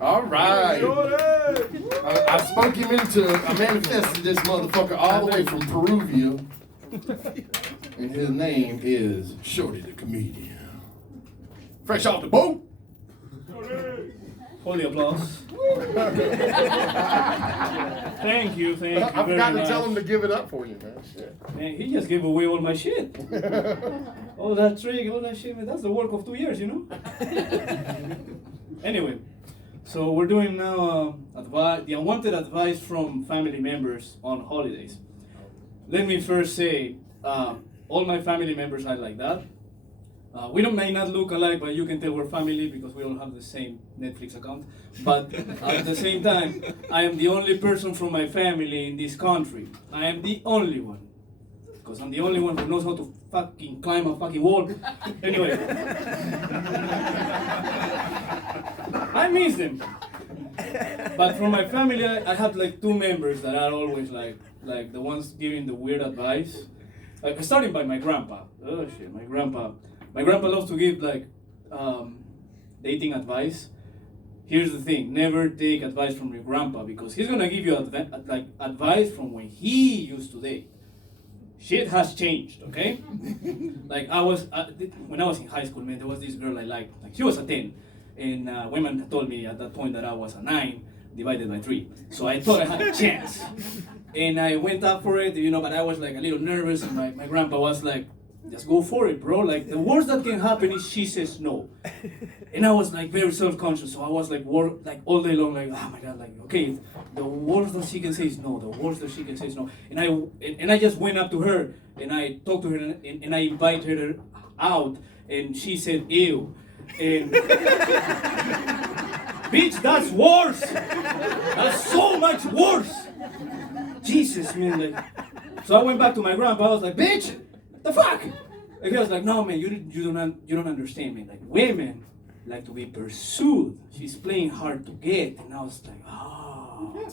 All right. I spunk him into, I manifested this motherfucker all the way from Peruvia. And his name is Shorty the comedian. Fresh off the boat. Holy applause. Thank you I very forgot to much. tell him to give it up for you, man. Shit. Man, he just gave away all my shit. All that trick, all that shit, man, that's the work of 2 years, you know? Anyway, so we're doing now the unwanted advice from family members on holidays. Let me first say, all my family members are like that. We may not look alike, but you can tell we're family because we all have the same Netflix account. But at the same time, I am the only person from my family in this country. I am the only one. Because I'm the only one who knows how to fucking climb a fucking wall. Anyway. I miss them. But from my family, I have like two members that are always like the ones giving the weird advice. Like, starting by my grandpa. Oh shit, my grandpa. My grandpa loves to give like dating advice. Here's the thing: never take advice from your grandpa because he's gonna give you advice from when he used to date. Shit has changed, okay? Like when I was in high school, man, there was this girl I liked. Like she was a 10, and women told me at that point that I was a 9 divided by 3. So I thought I had a chance, and I went up for it, you know. But I was like a little nervous, and my grandpa was like, just go for it, bro. Like, the worst that can happen is she says no. And I was like very self-conscious, so I was like all day long, like, oh my god, like, okay, the worst that she can say is no, the worst that she can say is no. And I just went up to her and I talked to her and I invited her out and she said ew. And bitch, that's worse. That's so much worse. Jesus, man, like. So I went back to my grandpa. I was like, bitch, the fuck? And he was like, no, man, you don't understand, man. Like, women like to be pursued. She's playing hard to get. And I was like, oh,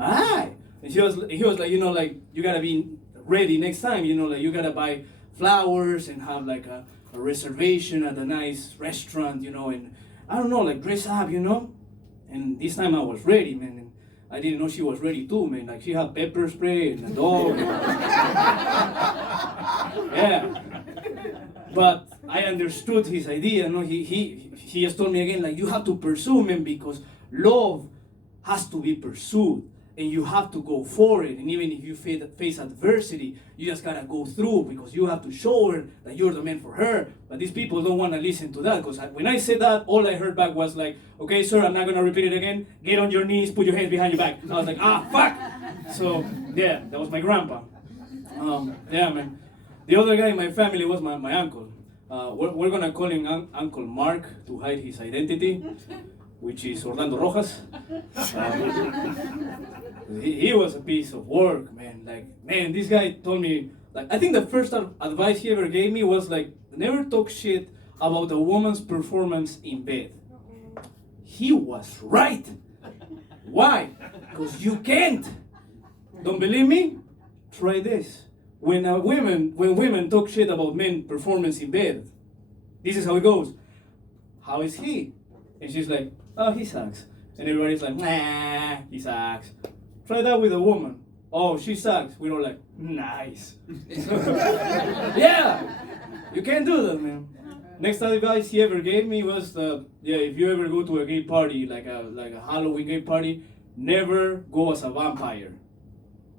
alright. And he was like, you know, like, you gotta be ready next time. You know, like, you gotta buy flowers and have like a reservation at a nice restaurant, you know, and I don't know, like, dress up, you know. And this time I was ready, man. And I didn't know she was ready too, man. Like, she had pepper spray and a dog. Yeah, but I understood his idea. No, he just told me again, like, you have to pursue men because love has to be pursued and you have to go for it. And even if you face adversity, you just gotta go through because you have to show her that you're the man for her. But these people don't want to listen to that because when I said that, all I heard back was like, okay, sir, I'm not gonna repeat it again. Get on your knees, put your hands behind your back. I was like, ah, fuck. So yeah, that was my grandpa. Yeah, man. The other guy in my family was my uncle. We're gonna call him Uncle Mark to hide his identity, which is Orlando Rojas. He was a piece of work, man. Like, man, this guy told me, like, I think the first advice he ever gave me was like, never talk shit about a woman's performance in bed. He was right. Why? Because you can't. Don't believe me? Try this. When women talk shit about men performance in bed, this is how it goes. How is he? And she's like, oh, he sucks. And everybody's like, nah, he sucks. Try that with a woman. Oh, she sucks. We're all like, nice. Yeah, you can't do that, man. Next advice he ever gave me was, if you ever go to a gay party, like a Halloween gay party, never go as a vampire.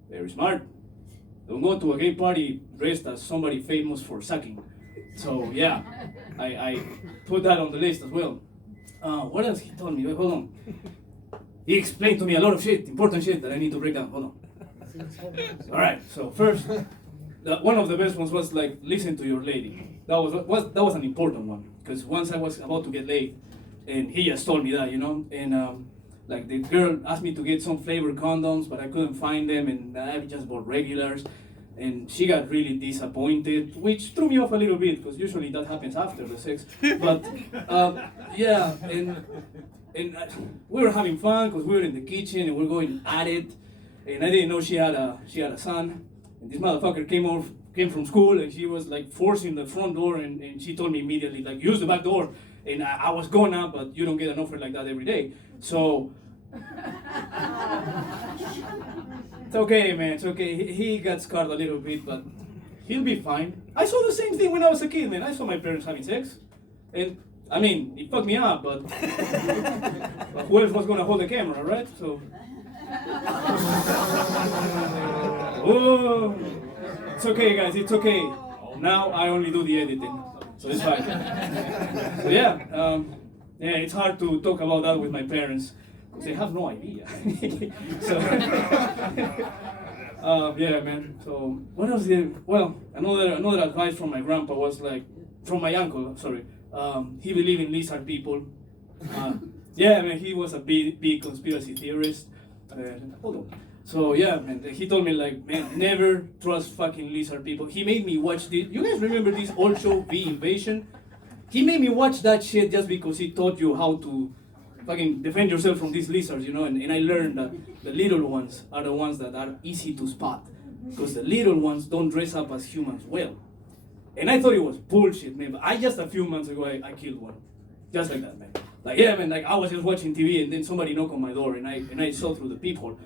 Very smart. Don't go to a gay party dressed as somebody famous for sucking. So yeah, I put that on the list as well. What else he told me? Wait, hold on. He explained to me a lot of shit, important shit that I need to break down. Hold on. All right. So first, one of the best ones was like, listen to your lady. That was an important one because once I was about to get laid, and he just told me that, you know, and like the girl asked me to get some flavored condoms, but I couldn't find them, and I just bought regulars. And she got really disappointed, which threw me off a little bit, because usually that happens after the sex. But yeah, and we were having fun because we were in the kitchen and we were going at it. And I didn't know she had a son. And this motherfucker came from school and she was like forcing the front door, and she told me immediately, like, use the back door. and I was gonna, but you don't get an offer like that every day. So it's okay, man. It's okay. He got scarred a little bit, but he'll be fine. I saw the same thing when I was a kid, man. I saw my parents having sex, and I mean, it fucked me up, but, but who else was gonna hold the camera, right? So. Oh, it's okay, guys. It's okay. Now I only do the editing, so it's fine. So yeah, it's hard to talk about that with my parents because they have no idea. So yeah, man. So what else did? Well, another advice from my grandpa was like, from my uncle. Sorry, he believed in lizard people. Yeah, man. He was a big conspiracy theorist. Hold on. So yeah, man, he told me like, man, never trust fucking lizard people. He made me watch this. You guys remember this old show, V Invasion? He made me watch that shit just because he taught you how to fucking defend yourself from these lizards, you know. And I learned that the little ones are the ones that are easy to spot because the little ones don't dress up as humans well. And I thought it was bullshit, man. But I just a few months ago I killed one, just like that, man. Like yeah, man. Like I was just watching TV and then somebody knocked on my door and I saw through the peephole.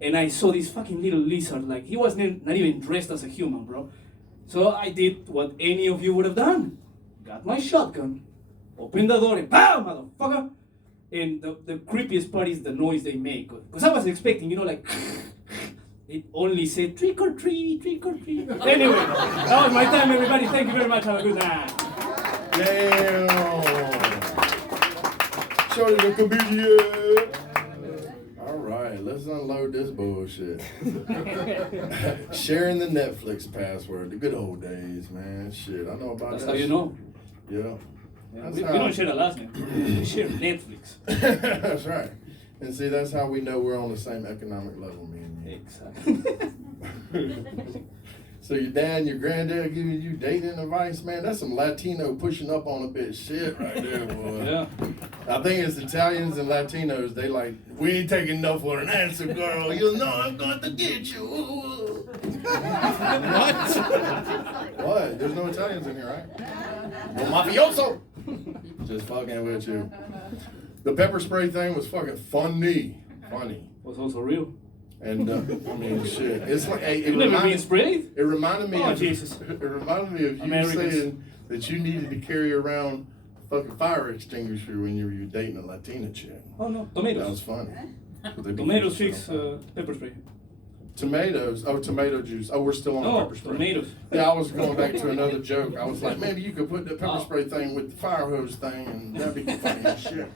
And I saw this fucking little lizard, like he was not even dressed as a human, bro. So I did what any of you would have done. Got my shotgun, opened the door and BAM, motherfucker! And the creepiest part is the noise they make. Because I was expecting, you know, like, it only said trick or treat, trick or treat. Anyway, that was my time, everybody. Thank you very much. Have a good night. Damn. Shorty the comedian. All right, let's unload this bullshit. Sharing the Netflix password, the good old days, man. Shit, I know about That's that. how you know. Yeah. We don't share the last name. We share Netflix. That's right. And see, that's how we know we're on the same economic level, me and you. Exactly. So your dad and your granddad giving you dating advice, man, that's some Latino pushing up on a bit shit right there, boy. Yeah. I think it's Italians and Latinos, they like, we ain't taking no for an answer, girl. You know I'm going to get you. What? What? There's no Italians in here, right? No mafioso. Just fucking with you. The pepper spray thing was fucking funny. Was also real. And I mean, shit. It's like You've never been sprayed? It reminded me. Oh, of, Jesus. It reminded me of you Americans. saying that you needed to carry around a fucking fire extinguisher when you were dating a Latina chick. Oh no, tomatoes. That was funny. Tomatoes fix pepper spray. Tomatoes. Oh, tomato juice. Oh, we're still on the pepper spray. Tomatoes. Yeah, I was going back to another joke. I was like, maybe you could put the pepper spray thing with the fire hose thing, and that'd be funny as shit.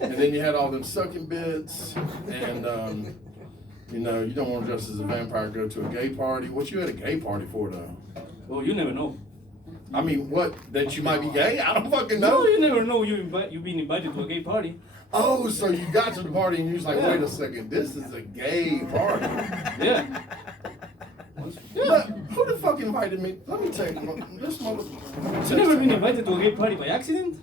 And then you had all them sucking bits, and you know, you don't want to dress as a vampire, go to a gay party. What you at a gay party for, though? Well, you never know. I mean, what? That you might be gay? I don't fucking know. No, you never know. You've been invited to a gay party. Oh, so you got to the party and you was like, wait a second, this is a gay party. Yeah. But who the fuck invited me? Let me tell you, this mother. You never been invited to a gay party by accident?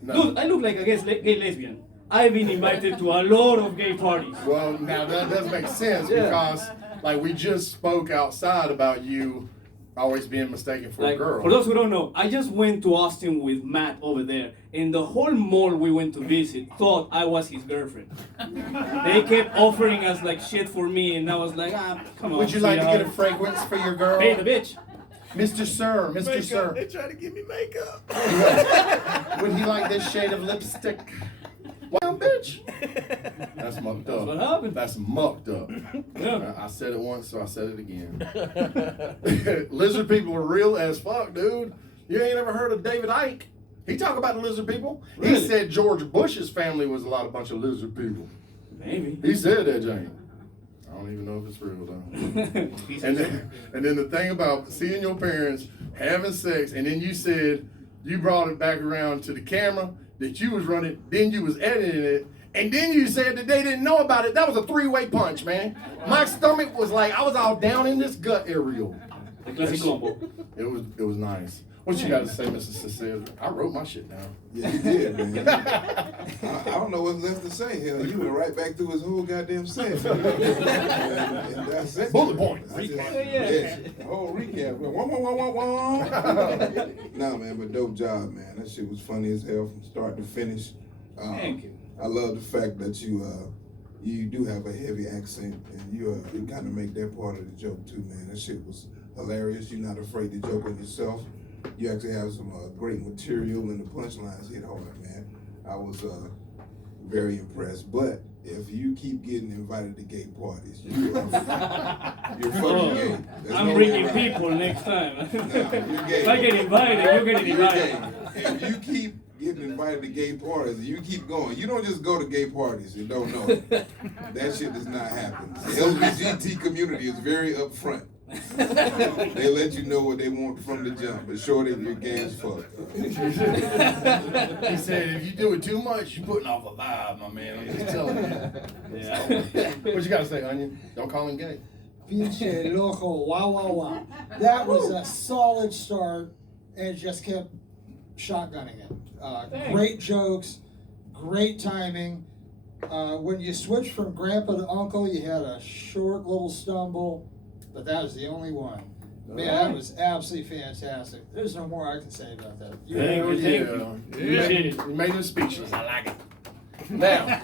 No. Dude, I look like a gay lesbian. I've been invited to a lot of gay parties. Well, now that does make sense Yeah. because, like, we just spoke outside about you always being mistaken for a girl. For those who don't know, I just went to Austin with Matt over there, and the whole mall we went to visit thought I was his girlfriend. They kept offering us like shit for me, and I was like, come on. Would you like to get a fragrance for your girl? Hey, the bitch. Mr. Sir, Mr. Makeup. Sir. They try to give me makeup. Would he like this shade of lipstick? Well, bitch. That's mucked up. what happened. That's mucked up. Yeah. I said it once, so I said it again. Lizard people are real as fuck, dude. You ain't ever heard of David Icke? He talk about the lizard people. Really? He said George Bush's family was a bunch of lizard people. Maybe. He said that, Jane. I don't even know if it's real though. And then the thing about seeing your parents having sex, and then you said you brought it back around to the camera that you was running, then you was editing it, and then you said that they didn't know about it. That was a three-way punch, man. My stomach was like, I was all down in this gut area. The classic combo. It was nice. What you got to say, Mr. Cecile? I wrote my shit down. Yeah, you did, man. I don't know what's left to say. Hell, you went right back through his whole goddamn set. and that's it. Bullet points. Yeah, whole recap. Nah, man, but dope job, man. That shit was funny as hell from start to finish. Thank you. I love the fact that you do have a heavy accent, and you kind of make that part of the joke too, man. That shit was hilarious. You're not afraid to joke on yourself. You actually have some great material, and the punchlines hit hard, man. I was very impressed. But if you keep getting invited to gay parties, you're fucking gay. I'm bringing people next time. Nah, you're gay. If I get invited, you're getting You're gay. invited. If you keep getting invited to gay parties, and you keep going, you don't just go to gay parties and don't know it. That shit does not happen. The LGBT community is very upfront. They let you know what they want from the jump, but Shorty, you're gay as fuck. He said, if you do it too much, you're putting off a vibe, my man. I'm just telling you. Yeah. What you got to say, Onion? Don't call him gay. Pinche loco, wow, wow, wow. That was a solid start, and it just kept shotgunning it. Great jokes, great timing. When you switched from grandpa to uncle, you had a short little stumble, but that was the only one. Man, that was absolutely fantastic. There's no more I can say about that. You made him speechless. I like it. Now,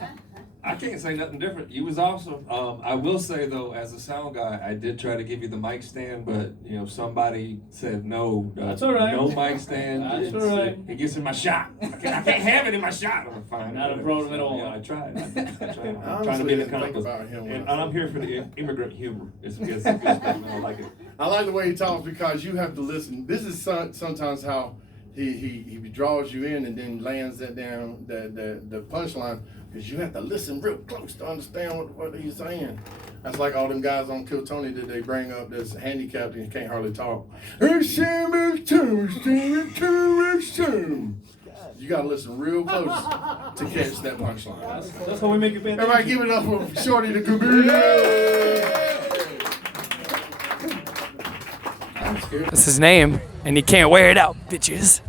I can't say nothing different. You was awesome. I will say though, as a sound guy, I did try to give you the mic stand, but somebody said no. That's all right. No mic stand. That's all right. It gets in my shot. I can't have it in my shot. I'm fine. Not a problem at all. Yeah, I tried. I'm honestly, trying to be the think comfortable. about him when And I I'm here for the immigrant humor. It's good stuff. Man. I like it. I like the way he talks because you have to listen. This is sometimes how he draws you in and then lands that down the punchline, because you have to listen real close to understand what he's saying. That's like all them guys on Kill Tony that they bring up that's handicapped and can't hardly talk. You gotta listen real close to catch that punchline. That's how we make it better. Everybody give it up for Shorty the comedian. That's his name, and he can't wear it out, bitches.